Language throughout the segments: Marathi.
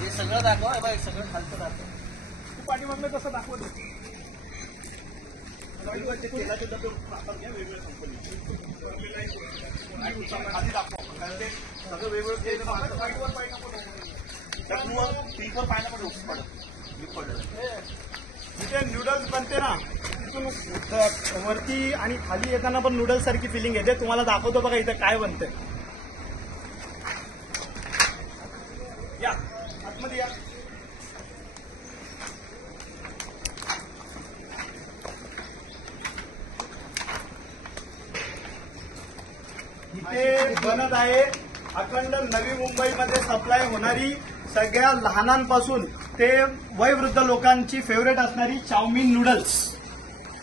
हे सगळं दाखवा, हे सगळं खालचं दाखव. तू पाठीमागलं कसं दाखवत तेलाचे डबे वापर घ्या वेगवेगळ्या कंपनीचे आधी दाखवा कारण ते सगळं वेगवेगळं पाहायला पण पडत. जिथे नूडल्स बनते ना तिथून वरती आणि खाली येताना पण नूडल्स सारखी फिलिंग येते. तुम्हाला दाखवतो बघा इथं काय बनतंय. या आतमध्ये या. इथे बनत आहे अखंड नवी मुंबईमध्ये सप्लाय होणारी सगळ्या लहानांपासून ते वयोवृद्ध लोकांची फेवरेट असणारी चाऊमिन नूडल्स.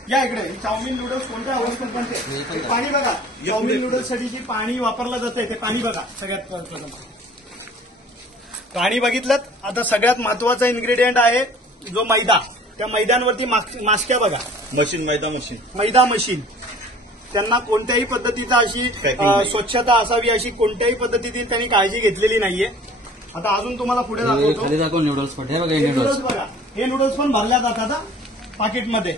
या इकडे चाऊमिन नूडल्स कोणत्या अवस्थेत बनते पाणी बघा. चाऊमिन नूडल्स साठी जी पाणी वापरलं जातंय ते पाणी बघा. सगळ्यात प्रथम पाणी बघितलं. आता सगळ्यात महत्वाचा इन्ग्रेडियंट आहे जो मैदा. त्या मैद्यांवरती मास्क्या बघा. मैदा मशीन. त्यांना कोणत्याही पद्धतीचा अशी स्वच्छता असावी अशी कोणत्याही पद्धतीची त्यांनी काळजी घेतलेली नाहीये. आता अजून तुम्हाला पुढे दाखवतो. नूडल्स बघा. हे नूडल्स पण भरल्या जातात पाकिटमध्ये.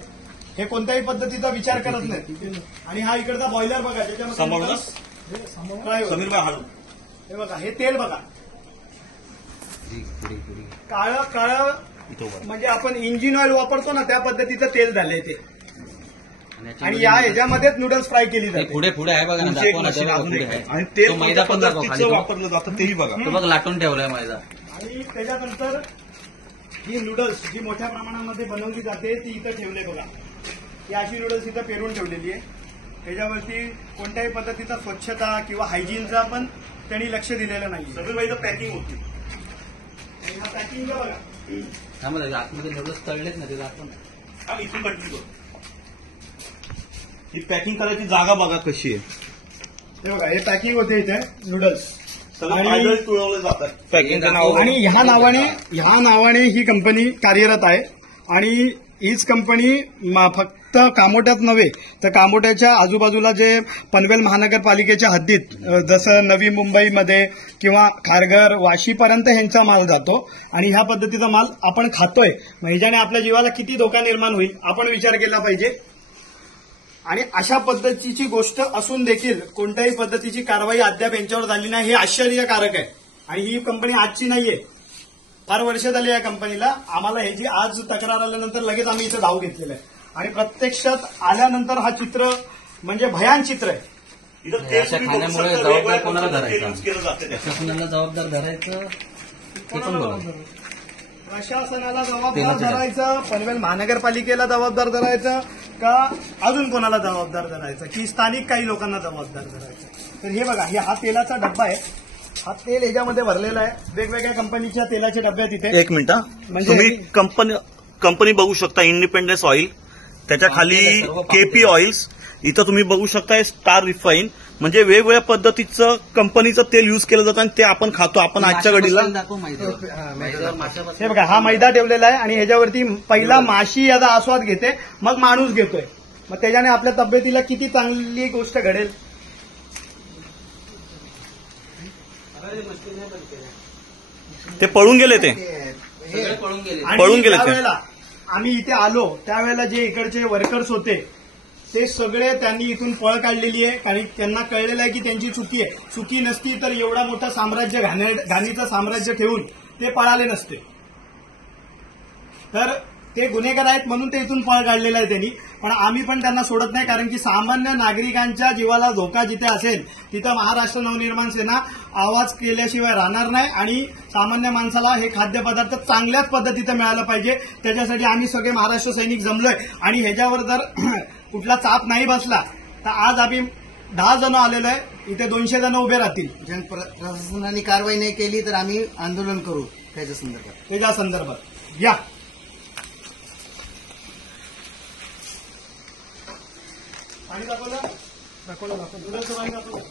हे कोणत्याही पद्धतीचा विचार करत नाही. आणि हा इकडचा बॉयलर बघा त्याच्यामध्ये हे बघा. हे तेल बघा काळं काळं म्हणजे आपण इंजिन ऑइल वापरतो ना त्या पद्धतीचं तेल झालंय ते. आणि या ह्याच्यामध्येच नूडल्स फ्राय केली जाते. पुढे पुढे आहे बघा ना. आणि तेल मैदा पण वापरलं जातं तेही बघा. बघ लाटून ठेवलाय मैदा. आणि त्याच्यानंतर ही नूडल्स जी मोठ्या प्रमाणामध्ये बनवली जाते ती इथं ठेवले बघा. ही अशी नूडल्स इथं पेरून ठेवलेली आहे. त्याच्यावरती कोणत्याही पद्धतीचा स्वच्छता किंवा हायजीनचा पण त्यांनी लक्ष दिलेलं नाही. सगळं इथं पॅकिंग होती. आणि हा पॅकिंगचा बघा. आतमध्ये नूडल्स तळलेच ना ते दाखवून इथून कंटिन्यू करू. ही पॅकिंग करायची जागा बघा कशी आहे. हे बघा हे पॅकिंग होते इथे नूडल्स तुळवले जातात पॅकिंगचं नाव. आणि ह्या नावाने ही कंपनी कार्यरत आहे. आणि हीच कंपनी फक्त कामोट्यात नव्हे तर कामोट्याच्या आजूबाजूला जे पनवेल महानगरपालिकेच्या हद्दीत जसं नवी मुंबईमध्ये किंवा खारघर वाशीपर्यंत ह्यांचा माल जातो. आणि ह्या पद्धतीचा माल आपण खातोय. ह्याच्याने आपल्या जीवाला किती धोका निर्माण होईल आपण विचार केला पाहिजे. आणि अशा पद्धतीची गोष्ट असून देखील कोणत्याही पद्धतीची कारवाई अद्याप यांच्यावर झाली नाही हे आश्चर्यकारक आहे. आणि ही कंपनी आजची नाहीये. फार वर्ष झाली या कंपनीला. आम्हाला ह्याची आज तक्रार आल्यानंतर लगेच आम्ही इथं धाव घेतलेलं आहे. आणि प्रत्यक्षात आल्यानंतर हा चित्र म्हणजे भयान चित्र आहे. खाण्यामुळे जबाबदार कोणाला धरायचं. जबाबदार धरायचं प्रशासनाला जबाबदार धरायचं. पनवेल महानगरपालिकेला जबाबदार धरायचं का अजून कोणाला जबाबदार धरायचं की स्थानिक काही लोकांना जबाबदार धरायचं. तर हे बघा हा तेलाचा डब्बा आहे. हा तेल ह्याच्यामध्ये भरलेला आहे. वेगवेगळ्या कंपनीच्या तेलाचे डब्बे तिथे. एक मिनिट म्हणजे कंपनी बघू शकता. इंडिपेंडन्स ऑइल त्याच्या खाली केपी ऑइल्स. इथं तुम्ही बघू शकता स्टार रिफाईन. म्हणजे वेगवेगळ्या पद्धतीचं कंपनीचं तेल युज केलं जातं आणि ते आपण खातो. आपण आजच्या घडीला हे बघा हा मैदा ठेवलेला आहे. आणि ह्याच्यावरती पहिला माशी याचा आस्वाद घेते मग माणूस घेतोय. मग त्याच्याने आपल्या तब्येतीला किती चांगली गोष्ट घडेल. ते पळून गेले. पळून गेले. त्यावेळेला आम्ही इथे आलो त्यावेळेला जे इकडचे वर्कर्स होते ते सगळे त्यांनी इथून पळ काढलेली आहे. कारण त्यांना कळलेलं आहे की त्यांची चुकी आहे. चुकी नसती तर एवढा मोठा साम्राज्य घाणीचं साम्राज्य ठेवून ते पळाले नसते. तर ते गुन्हेगार आहेत म्हणून ते इथून पळ काढलेलं आहे त्यांनी. पण आम्ही पण त्यांना सोडत नाही. कारण की सामान्य नागरिकांच्या जीवाला धोका जिथे असेल तिथं महाराष्ट्र नवनिर्माण सेना आवाज केल्याशिवाय राहणार नाही. आणि सामान्य माणसाला हे खाद्यपदार्थ चांगल्याच पद्धतीनं मिळालं पाहिजे. त्याच्यासाठी आम्ही सगळे महाराष्ट्र सैनिक जमलोय. आणि ह्याच्यावर जर कुठला चाप नाही बसला तर आज आम्ही 10 जण आलेलो आहे. इथे 200 जण उभे राहतील. प्रशासनाने कारवाई नाही केली तर आम्ही आंदोलन करू त्याच्या संदर्भात. या पाणी दाखवलं दुधाचं पाणी दाखवलं.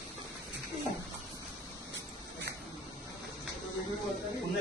पुन्हा